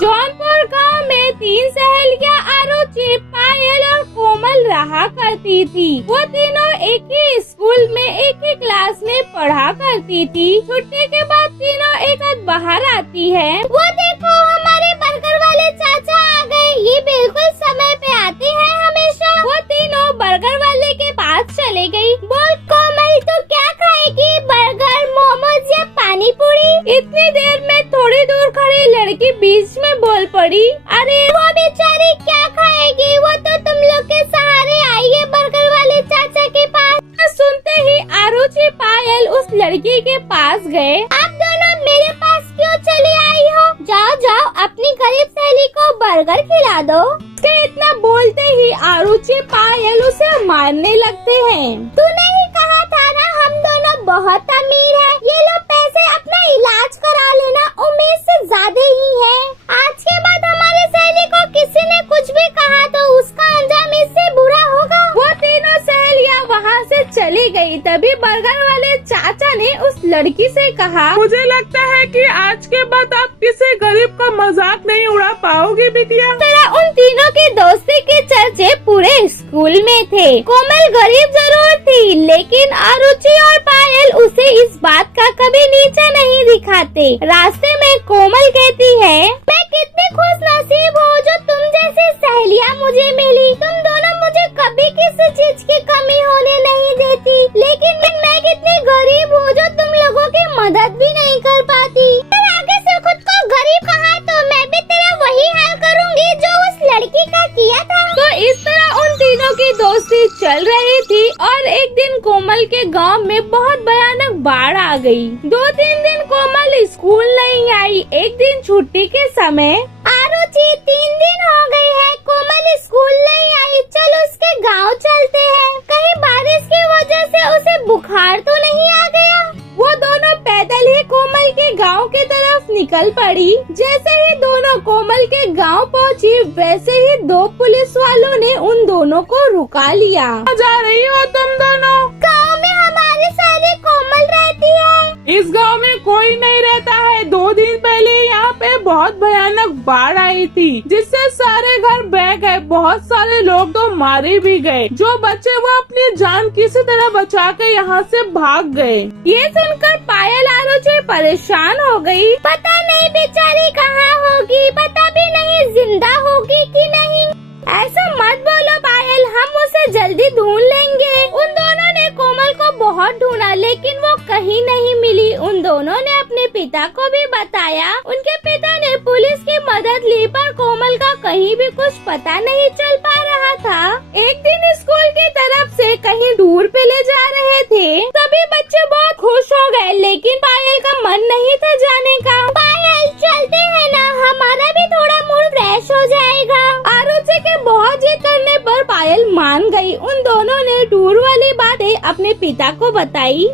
जौनपुर गांव में 3 सहेलियां आरुचि, पायल और कोमल रहा करती थी। वो तीनों एक ही स्कूल में एक ही क्लास में पढ़ा करती थी। छुट्टी के बाद तीनों एक साथ बाहर आती है। वो देखो, हमारे बर्गर वाले चाचा आ गए। ये बिल्कुल समय पे आते हैं हमेशा। वो तीनों बर्गर वाले के पास चले गई। बोल कोमल, तो क्या खाएगी? बर्गर, मोमोज या पानी पूरी? इतनी देर में थोड़ी दूर खड़ी लड़की बीच में बोल पड़ी, अरे वो बेचारी क्या खाएगी? वो तो तुम लोग के सहारे आई है बर्गर वाले चाचा के पास। सुनते ही आरुचि, पायल उस लड़की के पास गए। आप दोनों मेरे पास क्यों चली आई हो? जाओ जाओ, अपनी गरीब सहेली को बर्गर खिला दो। उसके इतना बोलते ही आरुचि, पायल उसे मारने लगते हैं। तूने ही कहा था ना हम दोनों बहुत अमीर हैं। ये लो पैसे, अपना इलाज करा लेना, उम्मीद से ज्यादा ही है। आज के बाद हमारे सहेली को किसी ने कुछ भी कहा तो उसका अंजाम इससे बुरा होगा। वो तीनों सहेलियां वहाँ से चली गई। तभी बर्गर वाले चाचा ने उस लड़की से कहा, मुझे लगता है कि आज के बाद आप किसी गरीब का मजाक नहीं उड़ा पाओगी बिटिया। तरह उन तीनों की दोस्ती के चर्चे पूरे स्कूल में थे। कोमल गरीब जरूर थी, लेकिन आरुचि और पायल उसे इस बात का कभी नीचा नहीं दिखाते। रास्ते में कोमल कहती है, मैं कितनी खुश नसीब हूँ जो तुम जैसी सहेलियाँ मुझे मिली। तुम दोनों मुझे कभी किसी चीज की कमी होने नहीं देती। लेकिन मैं कितनी गरीब हूँ जो तुम लोगों की मदद भी नहीं कर पाती। अगर आगे से खुद को गरीब कहा तो मैं भी तेरा वही हाल करूँगी जो उस लड़की का किया था। तो इस तरह उन तीनों की दोस्ती चल रही थी। और एक दिन कोमल के गांव में बहुत भयानक बाढ़ आ गई। 2-3 दिन कोमल स्कूल नहीं आई। एक दिन छुट्टी के समय, आरुचि 3 दिन हो गई है कोमल स्कूल नहीं आई, चल उसके गांव चलते हैं। कहीं बारिश की वजह से उसे बुखार तो नहीं आ गया? वो दोनों पैदल ही कोमल के गांव की तरफ निकल पड़ी। जैसे ही दोनों कोमल के गांव पहुंची, वैसे ही 2 पुलिस वालों ने उन दोनों को रुका लिया। जा रही हो तुम दोनों? गांव में हमारी सहेली कोमल रहती है। इस गांव में कोई नहीं रहता है। 2 दिन पहले यहाँ पे बहुत भयानक बाढ़ आई थी, जिससे सारे घर बह गए। बहुत सारे लोग तो मारे भी गए। जो बच्चे वो अपनी जान किसी तरह बचा के यहाँ से भाग गए। ये सुनकर पायल आरुचि परेशान हो गई। पता नहीं बेचारी कहाँ होगी, पता भी नहीं जिंदा होगी कि नहीं। ऐसा मत बोलो पायल, हम उसे जल्दी ढूंढ लेंगे। उन दोनों ने कोमल को बहुत ढूंढा, लेकिन वो कहीं नहीं मिली। उन दोनों ने अपने पिता को भी बताया। उनके पिता ने पुलिस की मदद ली, पर कोमल का कहीं भी कुछ पता नहीं चल पा रहा था। एक दिन स्कूल की तरफ से कहीं दूर पे ले जा रहे थे। सभी बच्चे बहुत खुश हो गए, लेकिन पायल का मन नहीं था जाने का। पायल चलते हैं ना, हमारा भी थोड़ा मूड फ्रेश हो जाएगा। आरुचि के बहुत जिद करने पर पायल मान गई। उन दोनों ने टूर वाली बातें अपने पिता को बताई।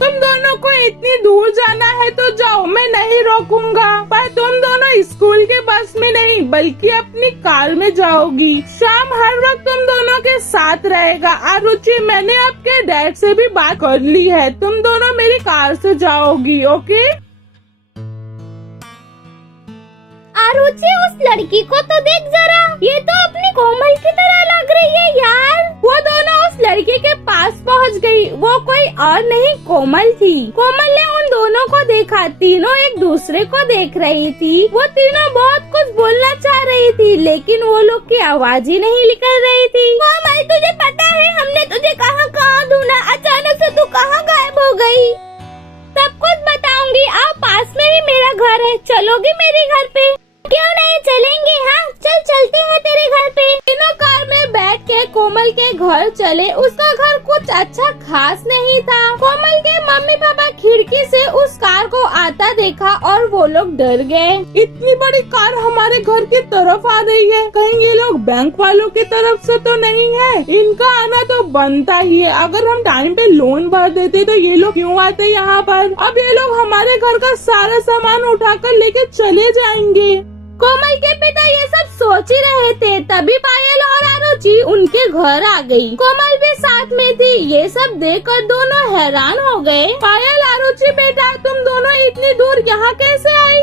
तुम दोनों को इतनी दूर जाना है तो जाओ, मैं नहीं रोकूंगा। पर तुम दोनों स्कूल के बस में नहीं, बल्कि अपनी कार में जाओगी। शाम हर वक्त तुम दोनों के साथ रहेगा। आरुचि, मैंने आपके डैड से भी बात कर ली है। तुम दोनों मेरी कार से जाओगी, ओके? आरुचि, उस लड़की को तो देख जरा, ये तो अपनी कोमल की तरह लग रही है यार। वो दोनों उस लड़की के पास पहुंच गई। वो कोई और नहीं, कोमल थी। कोमल ने उन दोनों को देखा। तीनों एक दूसरे को देख रही थी। वो तीनों बहुत कुछ बोलना चाह रही थी, लेकिन वो लोग की आवाज ही नहीं निकल रही थी। कोमल, तुझे पता है हमने तुझे कहाँ ढूंढा? अचानक से तू कहाँ गायब हो गई? सब कुछ बताऊंगी। आप पास में ही मेरा घर है, चलोगी मेरे घर पे? क्यों नहीं चलेंगे? हाँ चल, चलते हैं तेरे घर पे। तीनों कार में बैठ के कोमल के घर चले। उसका घर कुछ अच्छा खास नहीं था। कोमल के मम्मी पापा खिड़की से उस कार को आता देखा और वो लोग डर गए। इतनी बड़ी कार हमारे घर की तरफ आ रही है, कहीं ये लोग बैंक वालों की तरफ से तो नहीं है? इनका आना तो बनता ही है। अगर हम टाइम पे लोन भर देते तो ये लोग क्यों आते यहाँ पर? अब ये लोग हमारे घर का सारा सामान उठाकर लेके चले जाएंगे। कोमल के पिता ये सब सोच ही रहे थे, तभी पायल और आरुचि उनके घर आ गई। कोमल भी साथ में थी। ये सब देखकर दोनों हैरान हो गए। पायल, आरुचि बेटा, तुम दोनों इतनी दूर यहाँ कैसे आई?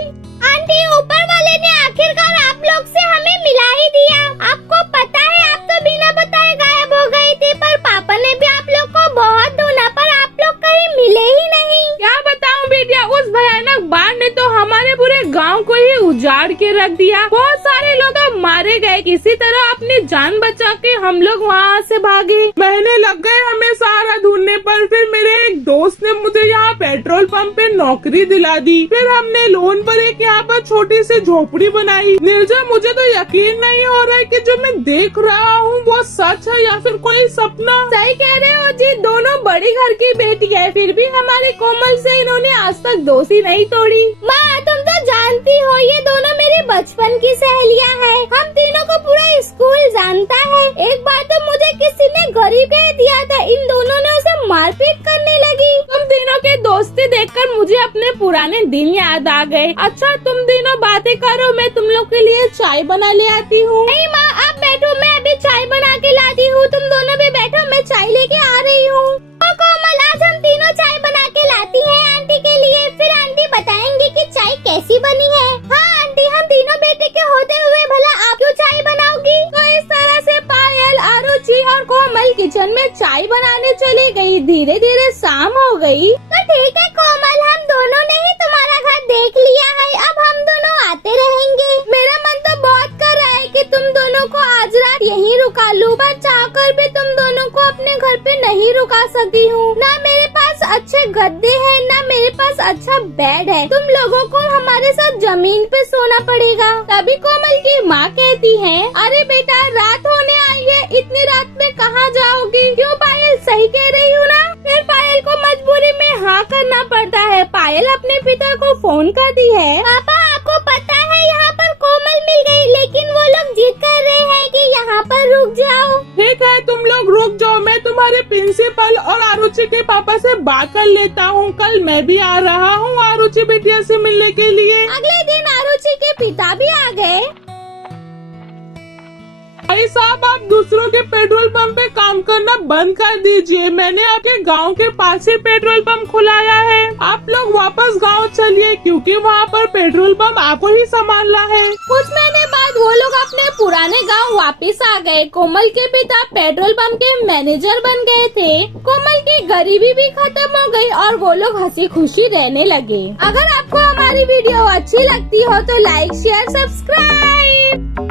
आंटी, ऊपर वाले ने आखिरकार आप लोग से हमें मिला ही दिया। आपको पता है, आप तो बिना बताए गायब हो गई थी, पर पापा ने भी आप लोग को बहुत ढूंढा, पर आप लोग कहीं मिले ही नहीं। क्या बताऊं बेटिया, उस भयानक बाढ़ ने तो हमारे पूरे गांव को ही उजाड़ के रख दिया। बहुत सारे लोग अब मारे गए। किसी तरह अपनी जान बचा के हम लोग वहाँ से भागे। महीने लग गए हमें सहारा ढूंढने पर। फिर मेरे एक दोस्त ने मुझे यहाँ पेट्रोल पंप पे नौकरी दिला दी। फिर हमने लोन पर एक यहाँ पर छोटी सी झोपड़ी बनाई। निर्जा, मुझे तो यकीन नहीं हो रहा है कि जो मैं देख रहा हूँ वो सच है या फिर कोई सपना। सही कह रहे हो जी, दोनों बड़ी घर की बेटी है, फिर भी हमारी कोमल से इन्होंने आज तक दोस्ती नहीं तोड़ी। माँ, तुम तो जानती हो ये दोनों मेरी बचपन की सहेलियाँ हैं। हम तीनों को पूरा स्कूल जानता है। एक बार तो मुझे किसी ने गरीब कह दिया था, इन दोनों ने उसे मारपीट करने लगी। तुम तीनों के दोस्ती देखकर मुझे अपने पुराने दिन याद आ गए। अच्छा, तुम तीनों बातें करो, मैं तुम लोग के लिए चाय बना ले आती हूँ। नहीं माँ, आप बैठो, मैं अभी चाय बना के लाती हूँ। तुम दोनों भी बैठो, मैं चाय लेके आ रही हूँ। कोमल, आज हम तीनों चाय बना के लाती हैं आंटी के लिए। फिर आंटी बताएंगी कि चाय कैसी बनी है। हाँ आंटी, हम तीनों बेटे के होते हुए भला आप क्यों चाय बनाओगी? तो इस तरह से पायल, आरुचि और कोमल किचन में चाय बनाने चली गई। धीरे धीरे शाम हो गई। तो ठीक है कोमल, हम दोनों ने ही तुम्हारा घर देख लिया है, अब हम दोनों आते रहेंगे। मेरा मन तो बहुत कर रहा है कि तुम दोनों को आज रात यहीं रुका लूं, पर चाहकर भी तुम दोनों को अपने घर पे नहीं रुका सकती हूँ। ना मेरे पास अच्छे गद्दे हैं, ना मेरे पास अच्छा बेड है। तुम लोगों को हमारे साथ जमीन पे सोना पड़ेगा। तभी कोमल की माँ कहती है, अरे बेटा, रात होने आई है, इतनी रात में कहाँ जाओगी? क्यों पायल, सही कह रही हूँ ना? फिर पायल को मजबूरी में हाँ करना पड़ता है। पायल अपने पिता को फोन करती है। पापा, आपको पता है यहाँ पर कोमल मिल गई, लेकिन वो लोग जिद कर रहे हैं कि यहाँ पर रुक जाओ। ठीक है, तुम लोग रुक जाओ, मैं तुम्हारे प्रिंसिपल और आरुचि के पापा से बात कर लेता हूँ। कल मैं भी आ रहा हूँ आरुचि बिटिया से मिलने के लिए। अगले दिन आरुचि के पिता भी आ गए। भाई साहब, आप दूसरों के पेट्रोल पंप पे काम करना बंद कर दीजिए। मैंने आपके गांव के पास ही पेट्रोल पंप खुलाया है। आप लोग वापस गांव चलिए, क्योंकि वहाँ पर पेट्रोल पंप आपको ही संभालना है। कुछ महीने बाद वो लोग अपने पुराने गांव वापस आ गए। कोमल के पिता पेट्रोल पंप के मैनेजर बन गए थे। कोमल की गरीबी भी खत्म हो गई और वो लोग हंसी खुशी रहने लगे। अगर आपको हमारी वीडियो अच्छी लगती हो तो लाइक, शेयर, सब्सक्राइब।